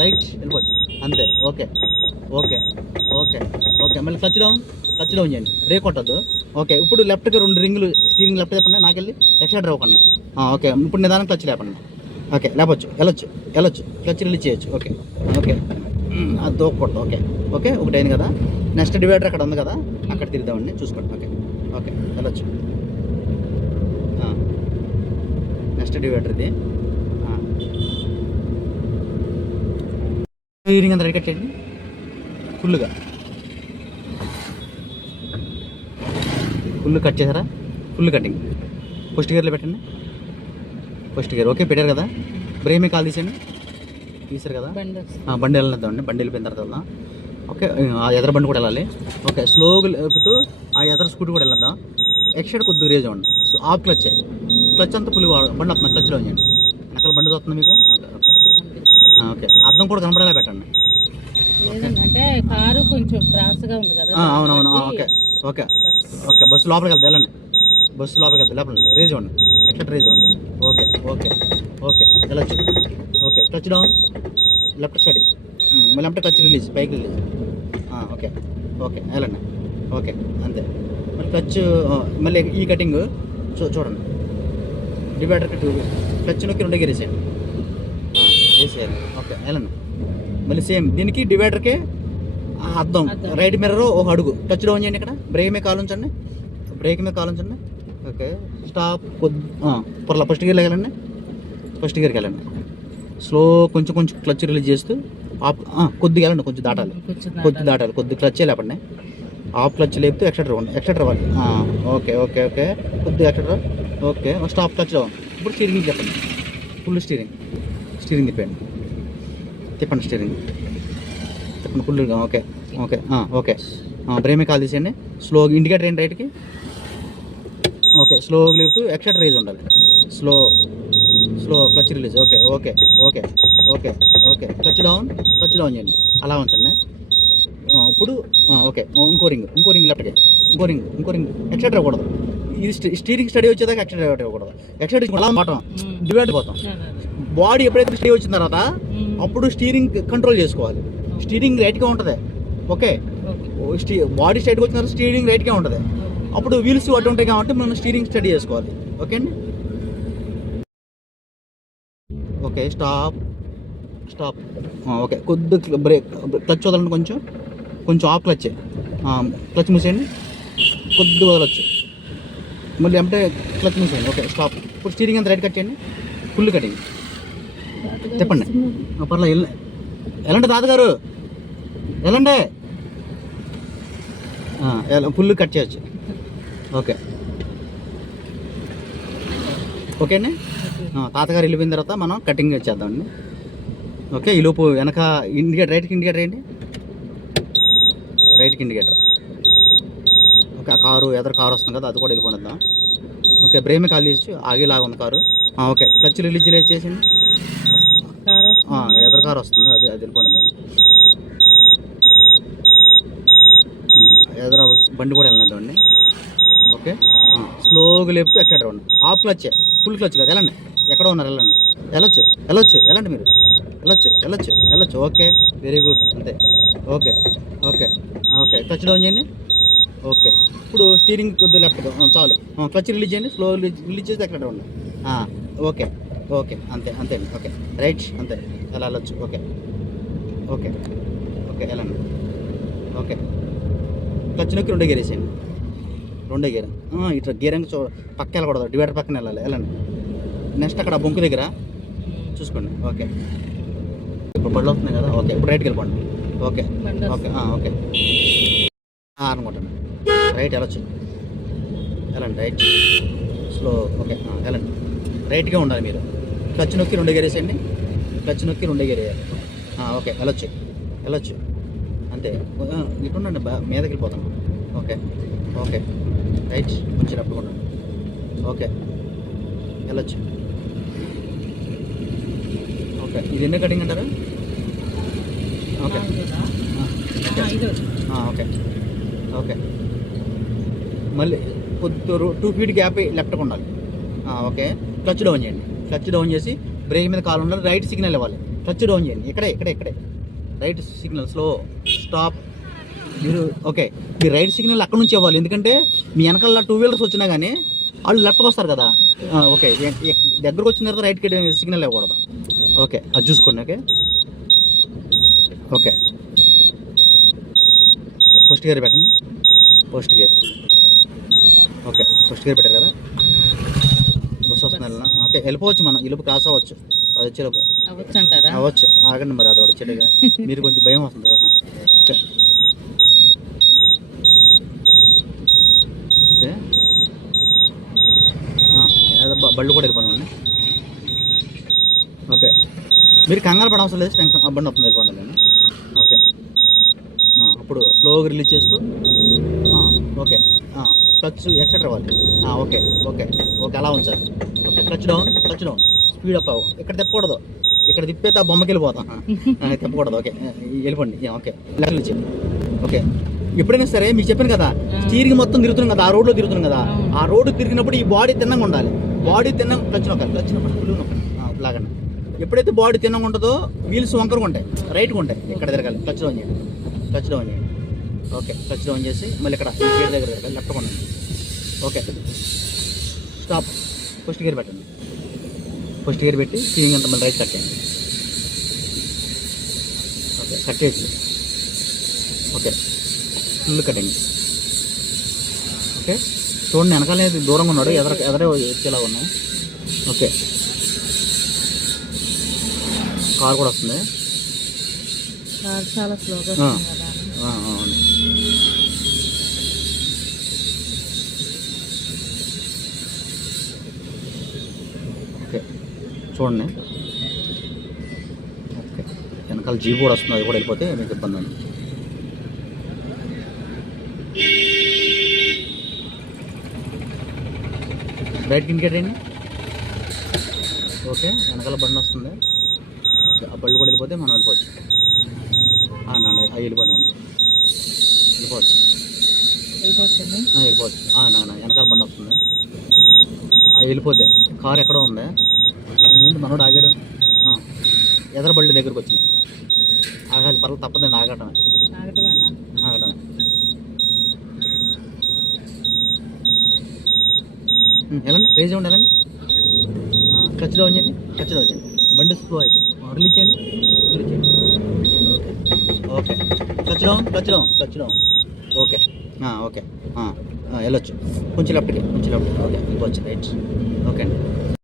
Right వెళ్ళిపోవచ్చు అంతే. Okay okay okay okay మళ్ళీ క్లచ్ డౌన్ క్లచ్ డౌన్ చేయండి. బ్రేక్ కొట్టద్దు. ఓకే ఇప్పుడు లెఫ్ట్కి రెండు రింగులు స్టీరింగ్ లెఫ్ట్ చెప్పండి నాకు వెళ్ళి ఎక్స్ట్రా డ్రైవ్ కన్నా ఓకే ఇప్పుడు నిదానం క్లచ్ లేపండి. ఓకే లేపచ్చు. వెళ్ళొచ్చు. వెళ్ళొచ్చు. క్లచ్ రిలీజ్ చేయొచ్చు. ఓకే ఓకే అది దూకూడదు ఓకే ఓకే ఒకటి అయింది కదా. నెక్స్ట్ డివైడర్ అక్కడ ఉంది కదా. అక్కడ తిరుగుదామండి. చూసుకోండి. ఓకే ఓకే వెళ్ళొచ్చు. నెక్స్ట్ డివైడర్ ఇది. స్టీరింగ్ అంతా రెడీ కట్టండి ఫుల్గా ఫుల్ కట్ చేశారా? ఫుల్ కటింగ్ ఫస్ట్ గేర్లో పెట్టండి. ఫస్ట్ గేర్ ఓకే పెట్టారు కదా? బ్రేక్ మీ కాల్ తీసేయండి. తీసారు కదా? బండి బండి వెళ్ళిద్దామండి బండి వెళ్ళిపోయిన తర్వాత వెళ్దాం. ఓకే ఆ ఎదర బండి కూడా వెళ్ళాలి. ఓకే స్లోగా లేపుతూ ఆ ఎదర స్కూటీ కూడా వెళ్ళొద్దాం? ఎక్స్ట్రా కొద్దిగా రేజ్ అవ్వండి. సో ఆఫ్ క్లచ్ క్లచ్ అంతా పులి బండి వస్తుంది. క్లచ్లో ఉంచండి. వెనకాల బండి వస్తుంది మీకు? ఓకే. అర్థం కూడా కనపడేలా పెట్టండి. లేదంటే కారు కొంచెం క్రాస్గా ఉంది కదా ఆ, అవునవును. ఓకే. ఓకే. ఓకే బస్సు లోపలికి వెళ్తే వెళ్ళండి. బస్సు లోపలికి వెళ్తే లేపండి రేజ్ ఇవ్వండి ఎక్కడ రేజ్ ఇవ్వండి ఓకే ఓకే ఓకే. వెళ్ళొచ్చు okay touch down left steady మళ్ళీ అంటే టచ్ రిలీజ్ పైకి రిలీజ్ ఓకే ఓకే వెళ్ళండి. ఓకే అంతే. మళ్ళీ టచ్ మళ్ళీ ఈ కటింగ్ చూ చూడండి. డివైడర్ కట్ టచ్ నొక్కి రెండు వేసేయండి. వేసేయాలి ఓకే వెళ్ళండి మళ్ళీ సేమ్ దీనికి డివైడర్కే అద్దం. అద్దం. రైట్ మిర్రర్ ఒక అడుగు. టచ్ డౌన్ చేయండి ఇక్కడ. బ్రేక్ మీద కాలు ఉంచండి. బ్రేక్ మీద కాలు ఉంచండి. ఓకే స్టాప్ కొద్ది పొరల ఫస్ట్ గేర్కి వెళ్ళండి. ఫస్ట్ గేర్కి వెళ్ళండి. స్లో కొంచెం కొంచెం క్లచ్ రిలీజ్ చేస్తూ ఆప్ కొద్దిగా వెళ్ళండి కొంచెం దాటాలి. కొద్ది దాటాలి. కొద్ది క్లచ్ లేపండి. ఆఫ్ క్లచ్ లేపితే ఎక్స్ట్రా ఇవ్వండి. ఎక్స్ట్రా ఆ, ఓకే ఓకే ఓకే. కొద్ది ఎక్స్ట్రా ఓకే స్టాప్ క్లచ్ ఇప్పుడు స్టీరింగ్ చెప్పండి. Full steering. స్టీరింగ్ తిప్పండి తిప్పండి స్టీరింగ్ తిప్పండి ఫుల్గా ఓకే ఓకే ఓకే బ్రేమే కాల్ తీసేయండి. స్లోగా ఇండికేటర్ ఏంటి రైట్కి ఓకే స్లోగా లేపుతూ ఎక్స్ట్రా రేజ్ ఉండాలి. Slow slow clutch release okay okay okay okay okay clutch down clutch down చేయండి. అలా ఉంచండి. ఆ, ఇప్పుడు ఓకే ఇంకో రింగ్ ఇంకో రింగ్ లెఫ్ట్కి ఇంకో రింగ్ ఇంకో రింగ్ ఎక్స్ట్రా ఇవ్వకూడదు ఇది స్టీ- స్టీరింగ్ స్టడీ వచ్చేదాకా ఎక్స్ట్రా ఇవ్వకూడదు ఎక్స్ట్రా అలా మాట డివైడ్ పోతాం. బాడీ ఎప్పుడైతే స్టే వచ్చిన తర్వాత అప్పుడు స్టీరింగ్ కంట్రోల్ చేసుకోవాలి. స్టీరింగ్ రైట్గా ఉంటుంది. ఓకే? స్టీ బాడీ స్ట్రైట్గా వచ్చిన తర్వాత స్టీరింగ్ రైట్గా ఉంటుంది. అప్పుడు వీల్స్ అటు ఉంటాయి కాబట్టి మనం స్టీరింగ్ స్టడీ చేసుకోవాలి. ఓకే అండి? Okay stop. స్టాప్. ఓకే. కొద్ది బ్రేక్ క్లచ్ వదలండి కొంచెం. కొంచెం ఆఫ్ క్లచ్. క్లచ్ మూసేయండి. కొద్ది వదలొచ్చు. మళ్ళీ అంటే క్లచ్ మూసేయండి. Okay stop. ఇప్పుడు స్టీరింగ్ అంతా రైట్ కట్ చేయండి. Full cutting. చెప్పండి. ఆ, పర్లేదు వెళ్ళ తాతగారు. వెళ్ళండి ఫుల్ కట్ చేయొచ్చు. ఓకే. ఓకే అండి. తాతగారు వెళ్ళిపోయిన తర్వాత మనం కటింగ్ చేద్దామండి ఓకే ఈ లోపు వెనక ఇండికేటర్ రైట్కి ఇండికేటర్ ఏంటి? రైట్కి ఇండికేటర్. ఓకే ఆ కారు ఎదురు కారు వస్తుంది కదా అది కూడా వెళ్ళిపోనిద్దాం. ఓకే బ్రేమే కాల్ తీసి ఆగేలాగా ఉంది కారు. ఓకే క్లచ్ రిలీజ్ చేసింది కారు కారు వస్తుంది అది అది వెళ్ళిపోయింది ఎదర బండి కూడా వెళ్ళనిద్దామండి ఓకే? స్లోగా లేపుతూ ఎక్కడ ఉండండి ఆఫ్ క్లచ్ ఫుల్ క్లచ్ కదా వెళ్ళండి. ఎక్కడ ఉన్నారు వెళ్ళండి. వెళ్ళొచ్చు వెళ్ళొచ్చు వెళ్ళండి మీరు. వెళ్ళొచ్చు వెళ్ళొచ్చు వెళ్ళొచ్చు. ఓకే? Very good. అంతే. Okay okay okay. Clutch down చేయండి. ఓకే. ఇప్పుడు స్టీరింగ్ కొద్దిగా లెఫ్ట్ చాలు. క్లచ్ రిలీజ్ చేయండి స్లో రిలీజ్ చేసి ఎక్కడ ఉండండి ఓకే. ఓకే అంతే అంతే అండి ఓకే. రైట్ అంతే. ఎలా వెళ్ళొచ్చు ఓకే. ఓకే ఓకే వెళ్ళండి. ఓకే. క్లచ్ నొక్కి రెండో గేర్ వేసేయండి. రెండో గేర్. ఇట్లా గేర్ చూ పక్క వెళ్ళకూడదు డివైడర్ పక్కన వెళ్ళాలి. వెళ్ళండి. నెక్స్ట్ అక్కడ బొంకు దగ్గర చూసుకోండి. ఓకే. ఇప్పుడు బళ్ళు వస్తున్నాయి కదా ఓకే. ఇప్పుడు రైట్కి వెళ్ళిపోండి. Okay okay okay. అనుకుంటాను రైట్ వెళ్ళొచ్చు. వెళ్ళండి రైట్ స్లో ఓకే వెళ్ళండి. రైట్గా ఉండాలి మీరు. క్లచ్ నొక్కి రెండు గేరేసేయండి క్లచ్ నొక్కి రెండు గేరేయాలి ఓకే వెళ్ళొచ్చు వెళ్ళొచ్చు అంతే. ఆ, ఇటు ఉండండి బా మీదకి వెళ్ళిపోతాను ఓకే ఓకే. రైట్ వచ్చినప్పుడు ఉండండి ఓకే. వెళ్ళొచ్చు ఓకే ఇది ఎన్ని కటింగ్ అంటారు? ఓకే. ఓకే. ఓకే. మళ్ళీ కొద్ది టూ ఫీట్ గ్యాప్ లెఫ్ట్కి ఉండాలి. ఓకే. క్లచ్ డౌన్ చేయండి. క్లచ్ డౌన్ చేసి బ్రేక్ మీద కాలు ఉండాలి రైట్ సిగ్నల్ ఇవ్వాలి. టచ్ డౌన్ చేయండి. ఇక్కడే ఇక్కడే ఇక్కడే. Right signal slow stop. మీరు ఓకే. మీ రైట్ సిగ్నల్ అక్కడ నుంచి ఇవ్వాలి. ఎందుకంటే మీ వెనకాల టూ వీలర్స్ వచ్చినా కానీ వాళ్ళు లెఫ్ట్కి వస్తారు కదా. ఓకే. దగ్గరకు వచ్చిన తర్వాత రైట్కి సిగ్నల్ ఇవ్వకూడదు. ఓకే. అది చూసుకోండి ఓకే. ఓకే. పోస్ట్ గేర్ పెట్టండి. Post gear. Okay. Post gear పెట్టారు కదా బస్సు వస్తుంది వెళ్ళినా ఓకే వెళ్ళిపోవచ్చు మనం. ఇలుపు క్రాస్ అవ్వచ్చు. అది వచ్చేలోపు. అవ్వచ్చు. ఆగండి మరి అది వచ్చేట్టుగా మీరు కొంచెం భయం వస్తుంది. ఓకే. బళ్ళు కూడా వెళ్ళిపోండి ఓకే. మీరు కంగారు పడవసరం లేదు. ఆ బండి వస్తుంది వెళ్ళిపోండి నేను ఓకే. అప్పుడు స్లోగా రిలీజ్ చేస్తూ ఓకే. క్లచ్ ఎక్సెట్రా ఆ, ఓకే. ఓకే. ఓకే. అలా ఉంచాలి. Okay clutch down clutch down speed up ఇక్కడ తిప్పకూడదు. ఇక్కడ తిప్పేతే ఆ బొమ్మకి వెళ్ళిపోతాం తిప్పకూడదు. ఓకే. వెళ్ళిపోండి. ఓకే. లెక్కలు ఇచ్చి ఓకే. ఎప్పుడైనా సరే మీకు చెప్పాను కదా స్టీరింగ్ మొత్తం తిరుగుతున్నాం కదా ఆ రోడ్లో తిరుగుతున్నాం కదా ఆ. రోడ్డు తిరిగినప్పుడు ఈ బాడీ తిన్నంగా ఉండాలి. బాడీ తిన్నం క్లచ్ నొక్కాలి. క్లచ్ లాగండి. ఎప్పుడైతే బాడీ తిన్నంగా ఉంటుందో వీల్స్ వంకరగా ఉంటాయి. రైట్గా ఉంటాయి. ఇక్కడ తిరగాలి? క్లచ్ డౌన్ చేయండి. క్లచ్ డౌన్ చేయండి. ఓకే. క్లచ్ డౌన్ చేసి మళ్ళీ ఇక్కడ గేర్ దగ్గర తిరగాలి. లెఫ్ట్ కొండండి ఓకే. స్టాప్ ఫస్ట్ గేర్ పెట్టండి. ఫస్ట్ గేర్ పెట్టి స్టీరింగ్ అంతా మళ్ళీ రైట్ కట్టేయండి ఓకే కట్టేసి ఓకే ఫుల్ కటింగ్. ఓకే చూడండి వెనకాలే దూరంగా ఉన్నాడు. ఎదర ఎదరే వచ్చేలా ఉన్నాయి. ఓకే. కార్ కూడా వస్తుంది. చాలా స్లోగా అవును. చూడండి. ఓకే. వెనకాల జీప్ కూడా వస్తుంది అది కూడా వెళ్ళిపోతే మీకు ఇబ్బంది ఉంది ఇండికేట్ అండి ఓకే వెనకాల బండి వస్తుంది. ఓకే ఆ బళ్ళు కూడా వెళ్ళిపోతే మనం వెళ్ళిపోవచ్చు. అవునండి అవి వెళ్ళిపోయినా వెళ్ళిపోవచ్చు. వెళ్ళిపోవచ్చు. ఆ, నా నా వెనకాల బండి వస్తుంది. అవి వెళ్ళిపోతే కార్ ఎక్కడో ఉంది. ఏంటి మనోడు ఆగాడు? ఆ, ఎదర బళ్ళు దగ్గరకు వచ్చింది. ఆగాలి పర్లేదు తప్పదండి ఆగటం ఆగటమేనా? ఆగటం వెళ్ళండి రేజ్ క్లచ్ డౌన్ చేయండి క్లచ్ డౌన్ చేయండి. బండి స్లో అయితే. రిలీజ్ చేయండి రిలీజ్ చేయండి. Okay. Down clutch down okay. Okay. వెళ్ళొచ్చు. కొంచెం లెఫ్ట్కి కొంచెం లెఫ్ట్ ఓకే వెళ్ళిపోవచ్చు రైట్. ఓకే అండి.